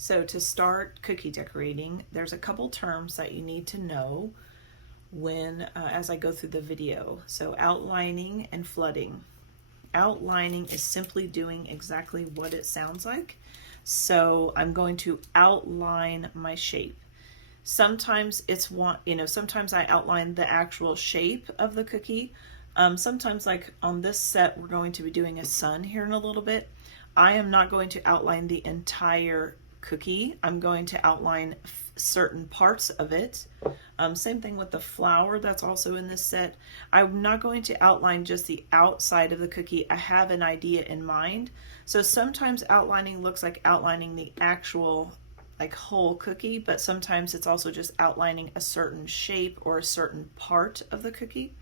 So to start cookie decorating, there's a couple terms that you need to know when as I go through the video. So outlining and flooding. Outlining is simply doing exactly what it sounds like. So I'm going to outline my shape. Sometimes sometimes I outline the actual shape of the cookie. Sometimes, like on this set, we're going to be doing a sun here in a little bit. I am not going to outline the entire cookie. I'm going to outline certain parts of it. Same thing with the flower that's also in this set. I'm not going to outline just the outside of the cookie. I have an idea in mind. So sometimes outlining looks like outlining the actual like whole cookie, but sometimes it's also just outlining a certain shape or a certain part of the cookie.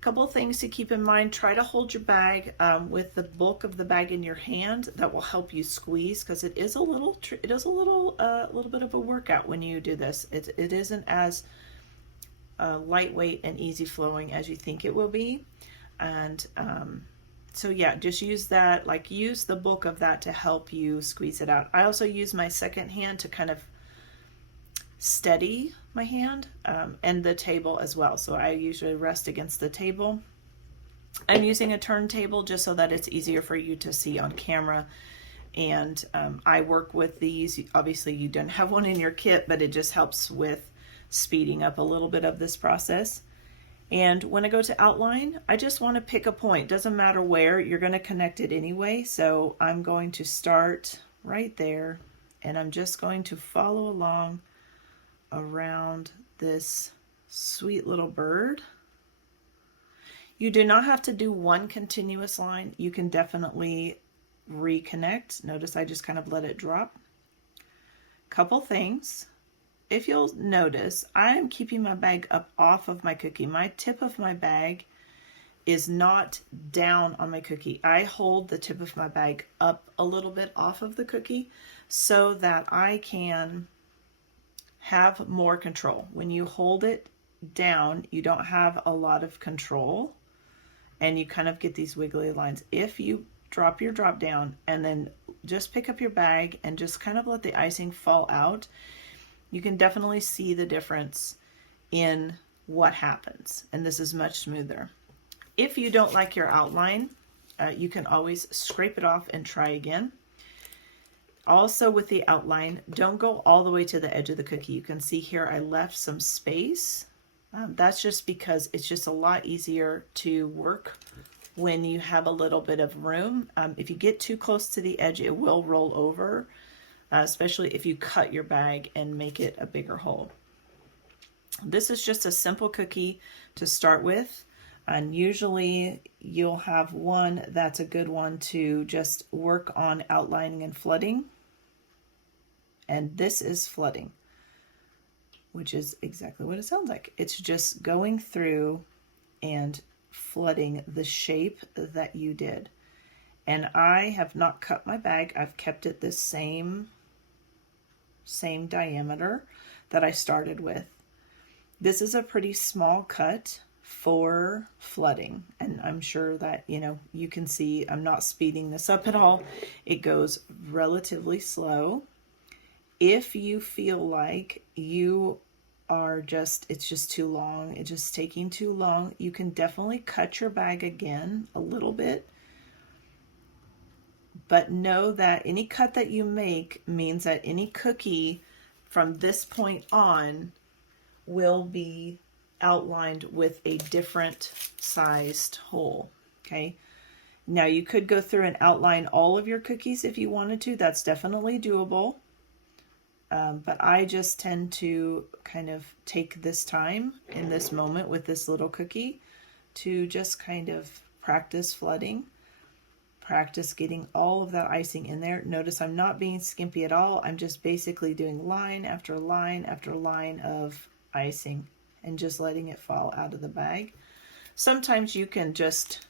Couple of things to keep in mind: try to hold your bag with the bulk of the bag in your hand. That will help you squeeze, because it is a little bit of a workout when you do this. It isn't as lightweight and easy flowing as you think it will be. And so yeah, just use that, like use the bulk of that to help you squeeze it out. I also use my second hand to kind of steady my hand, and the table as well. So I usually rest against the table. I'm using a turntable just so that it's easier for you to see on camera. And I work with these. Obviously you don't have one in your kit, but it just helps with speeding up a little bit of this process. And when I go to outline, I just want to pick a point. Doesn't matter where, you're going to connect it anyway. So I'm going to start right there, and I'm just going to follow along around this sweet little bird. You do not have to do one continuous line. You can definitely reconnect. Notice I just kind of let it drop. Couple things. If you'll notice, I am keeping my bag up off of my cookie. My tip of my bag is not down on my cookie. I hold the tip of my bag up a little bit off of the cookie so that I can have more control. When you hold it down, you don't have a lot of control, and you kind of get these wiggly lines. If you drop your drop down and then just pick up your bag and just kind of let the icing fall out, you can definitely see the difference in what happens, and this is much smoother. If you don't like your outline, you can always scrape it off and try again. Also with the outline, don't go all the way to the edge of the cookie. You can see here I left some space. That's just because it's just a lot easier to work when you have a little bit of room. If you get too close to the edge, it will roll over, especially if you cut your bag and make it a bigger hole. This is just a simple cookie to start with, and usually you'll have one that's a good one to just work on outlining and flooding. And this is flooding, which is exactly what it sounds like. It's just going through and flooding the shape that you did. And I have not cut my bag. I've kept it the same diameter that I started with. This is a pretty small cut for flooding, and I'm sure that you can see I'm not speeding this up at all. It goes relatively slow. If you feel like it's just too long, it's just taking too long, you can definitely cut your bag again a little bit. But know that any cut that you make means that any cookie from this point on will be outlined with a different sized hole. Okay. Now you could go through and outline all of your cookies if you wanted to. That's definitely doable. But I just tend to kind of take this time in this moment with this little cookie to just kind of practice flooding, practice getting all of that icing in there. Notice I'm not being skimpy at all. I'm just basically doing line after line after line of icing and just letting it fall out of the bag. Sometimes you can just,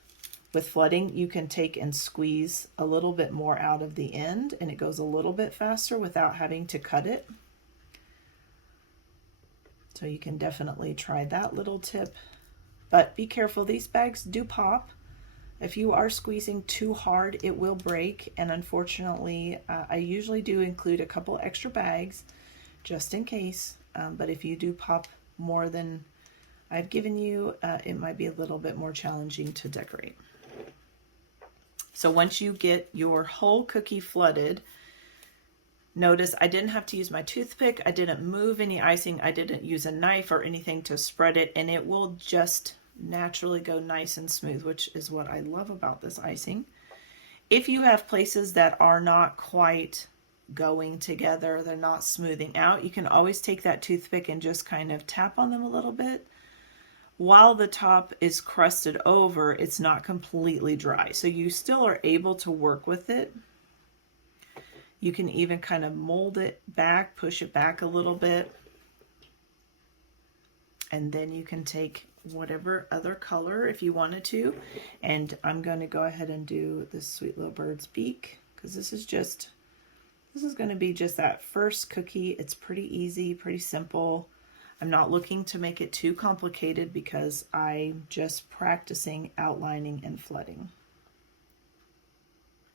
with flooding, you can take and squeeze a little bit more out of the end, and it goes a little bit faster without having to cut it. So you can definitely try that little tip, but be careful. These bags do pop. If you are squeezing too hard, it will break, and unfortunately, I usually do include a couple extra bags just in case, but if you do pop more than I've given you, it might be a little bit more challenging to decorate. So once you get your whole cookie flooded, notice I didn't have to use my toothpick, I didn't move any icing, I didn't use a knife or anything to spread it, and it will just naturally go nice and smooth, which is what I love about this icing. If you have places that are not quite going together, they're not smoothing out, you can always take that toothpick and just kind of tap on them a little bit. While the top is crusted over, it's not completely dry, so you still are able to work with it. You can even kind of mold it back, push it back a little bit, and then you can take whatever other color if you wanted to. And I'm going to go ahead and do this sweet little bird's beak, because this is going to be just that first cookie. It's pretty easy, pretty simple. I'm not looking to make it too complicated because I'm just practicing outlining and flooding.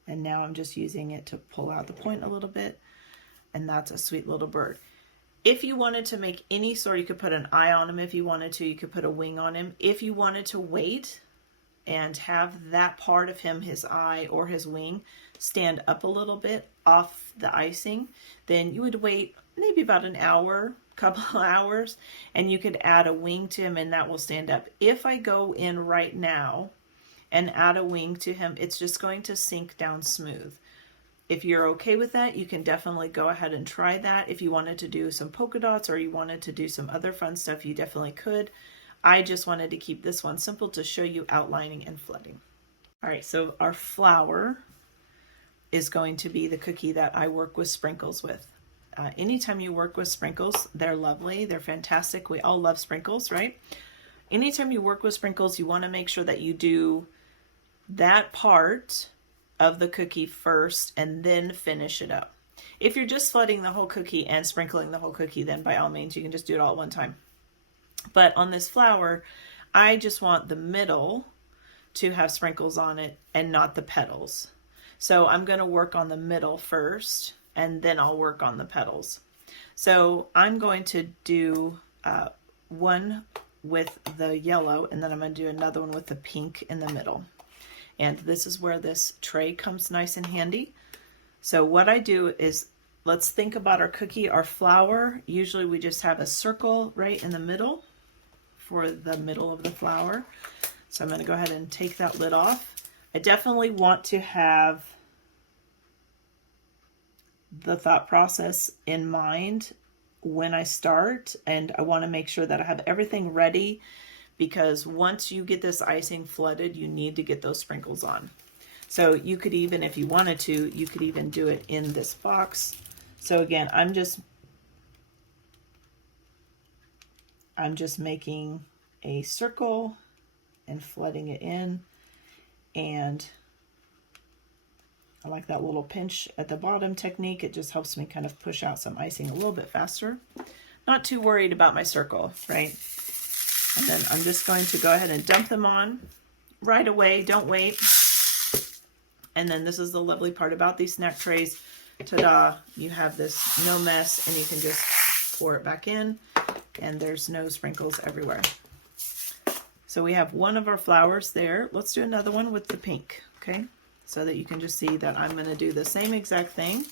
And now I'm just using it to pull out the point a little bit, and that's a sweet little bird. If you wanted to make any sort, you could put an eye on him if you wanted to, you could put a wing on him. If you wanted to wait and have that part of him, his eye or his wing, stand up a little bit off the icing, then you would wait maybe about an hour, couple hours, and you could add a wing to him and that will stand up. If I go in right now and add a wing to him, it's just going to sink down smooth. If you're okay with that, you can definitely go ahead and try that. If you wanted to do some polka dots or you wanted to do some other fun stuff, you definitely could. I just wanted to keep this one simple to show you outlining and flooding. All right, so our flower is going to be the cookie that I work with sprinkles with. Anytime you work with sprinkles, they're lovely, they're fantastic. We all love sprinkles, right? Anytime you work with sprinkles, you want to make sure that you do that part of the cookie first and then finish it up. If you're just flooding the whole cookie and sprinkling the whole cookie, then by all means you can just do it all at one time. But on this flower, I just want the middle to have sprinkles on it and not the petals. So I'm going to work on the middle first and then I'll work on the petals. So I'm going to do one with the yellow, and then I'm going to do another one with the pink in the middle. And this is where this tray comes nice and handy. So what I do is, let's think about our cookie, our flower. Usually we just have a circle right in the middle for the middle of the flower. So I'm going to go ahead and take that lid off. I definitely want to have the thought process in mind when I start, and I want to make sure that I have everything ready, because once you get this icing flooded, you need to get those sprinkles on. So you could even, if you wanted to, you could even do it in this box. So again, I'm just making a circle and flooding it in, and I like that little pinch at the bottom technique. It just helps me kind of push out some icing a little bit faster. Not too worried about my circle, right? And then I'm just going to go ahead and dump them on right away. Don't wait. And then this is the lovely part about these snack trays. Ta-da! You have this no mess, and you can just pour it back in, and there's no sprinkles everywhere. So we have one of our flowers there. Let's do another one with the pink, okay? So that you can just see that I'm going to do the same exact thing.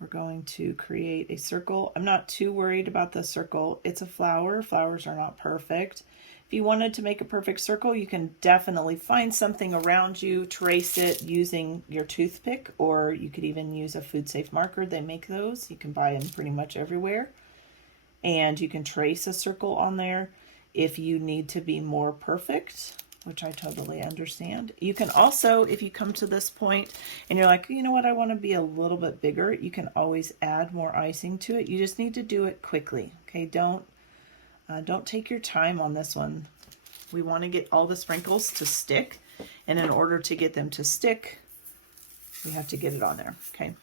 We're going to create a circle. I'm not too worried about the circle. It's a flower. Flowers are not perfect. If you wanted to make a perfect circle, you can definitely find something around you, trace it using your toothpick, or you could even use a food safe marker. They make those. You can buy them pretty much everywhere. And you can trace a circle on there if you need to be more perfect, which I totally understand. You can also, if you come to this point and you're like, you know what, I want to be a little bit bigger, you can always add more icing to it. You just need to do it quickly, okay? Don't take your time on this one. We want to get all the sprinkles to stick, and in order to get them to stick, we have to get it on there, okay?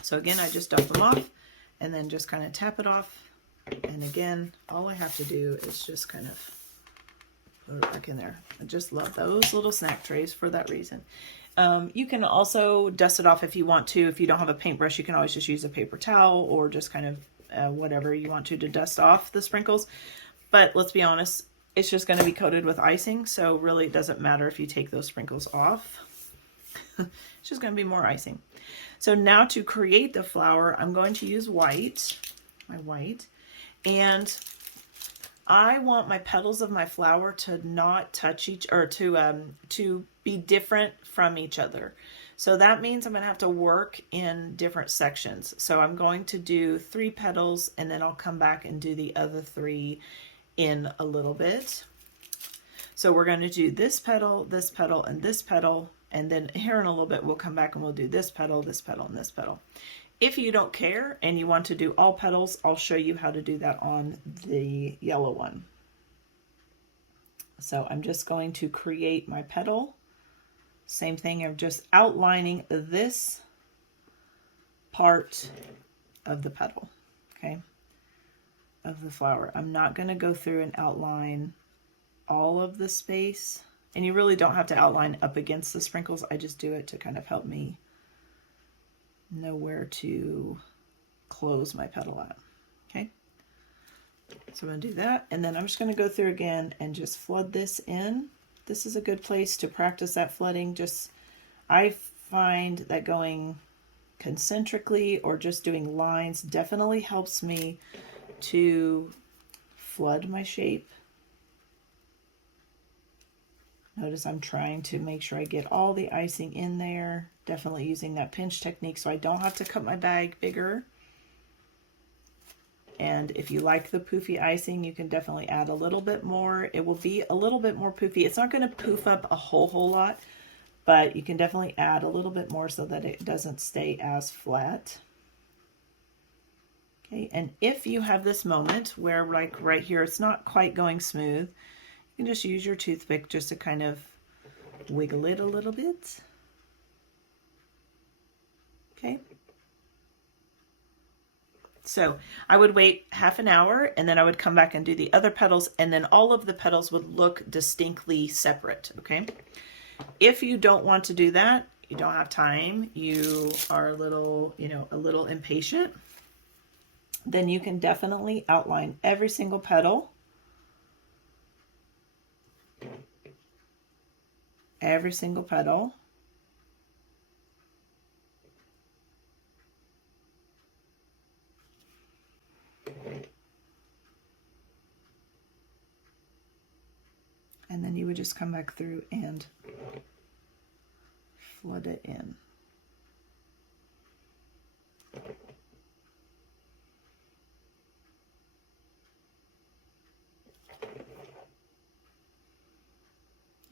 So again, I just dump them off and then just kind of tap it off And again, all I have to do is just kind of put it back in there. I just love those little snack trays for that reason. You can also dust it off if you want to. If you don't have a paintbrush, you can always just use a paper towel or just kind of whatever you want to dust off the sprinkles. But let's be honest, it's just going to be coated with icing, so really it doesn't matter if you take those sprinkles off. It's just going to be more icing. So now to create the flower, I'm going to use white, my white, and I want my petals of my flower to not touch each, or to be different from each other. So that means I'm going to have to work in different sections. So I'm going to do 3 petals, and then I'll come back and do the other 3 in a little bit. So we're going to do this petal, and this petal, and then here in a little bit we'll come back and we'll do this petal, and this petal. If you don't care and you want to do all petals, I'll show you how to do that on the yellow one. So I'm just going to create my petal. Same thing, I'm just outlining this part of the petal, okay, of the flower. I'm not going to go through and outline all of the space, and you really don't have to outline up against the sprinkles. I just do it to kind of help me know where to close my petal at. Okay, so I'm going to do that, and then I'm just going to go through again and just flood this in. This is a good place to practice that flooding. I find that going concentrically or just doing lines definitely helps me to flood my shape. Notice I'm trying to make sure I get all the icing in there. Definitely using that pinch technique so I don't have to cut my bag bigger. And if you like the poofy icing, you can definitely add a little bit more. It will be a little bit more poofy. It's not going to poof up a whole lot, but you can definitely add a little bit more so that it doesn't stay as flat. Okay, and if you have this moment where, like right here, it's not quite going smooth, you can just use your toothpick just to kind of wiggle it a little bit. Okay. So I would wait half an hour, and then I would come back and do the other petals, and then all of the petals would look distinctly separate, okay? If you don't want to do that, you don't have time, you are a little, a little impatient, then you can definitely outline every single petal. Every single petal. And then you would just come back through and flood it in.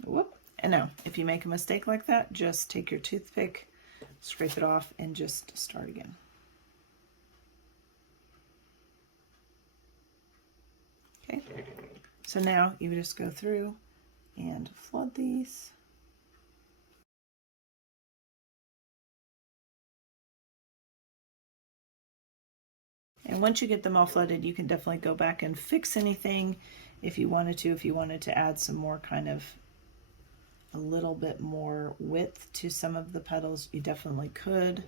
Whoop. And now, if you make a mistake like that, just take your toothpick, scrape it off, and just start again. Okay, so now you just go through and flood these. And once you get them all flooded, you can definitely go back and fix anything if you wanted to. If you wanted to add some more kind of a little bit more width to some of the petals, you definitely could.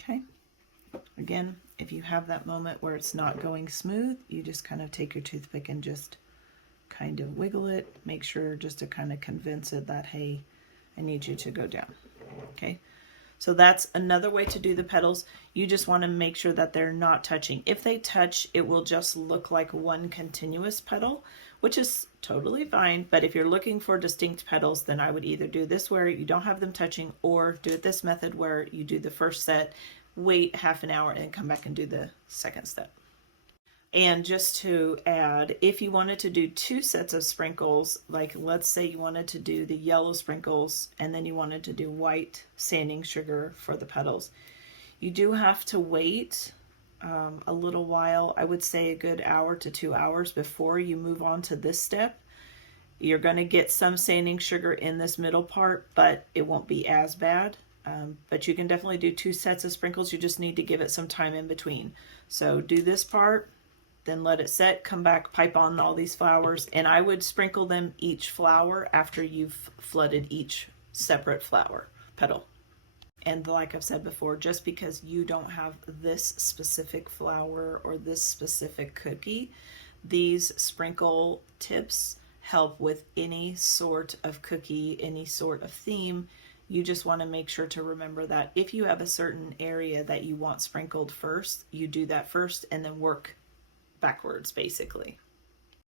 Okay, again, if you have that moment where it's not going smooth, you just kind of take your toothpick and just kind of wiggle it, make sure just to kind of convince it that, hey, I need you to go down. Okay, so that's another way to do the petals. You just want to make sure that they're not touching. If they touch, it will just look like one continuous petal, which is totally fine. But if you're looking for distinct petals, then I would either do this where you don't have them touching, or do it this method where you do the first set, wait half an hour, and come back and do the second step. And just to add, if you wanted to do 2 sets of sprinkles, like let's say you wanted to do the yellow sprinkles and then you wanted to do white sanding sugar for the petals, you do have to wait a little while. I would say a good hour to 2 hours before you move on to this step. You're going to get some sanding sugar in this middle part, but it won't be as bad. But you can definitely do 2 sets of sprinkles. You just need to give it some time in between. So do this part, then let it set, come back, pipe on all these flowers, and I would sprinkle them each flower after you've flooded each separate flower petal. And like I've said before, just because you don't have this specific flower or this specific cookie, these sprinkle tips help with any sort of cookie, any sort of theme. You just want to make sure to remember that if you have a certain area that you want sprinkled first, you do that first and then work backwards, basically.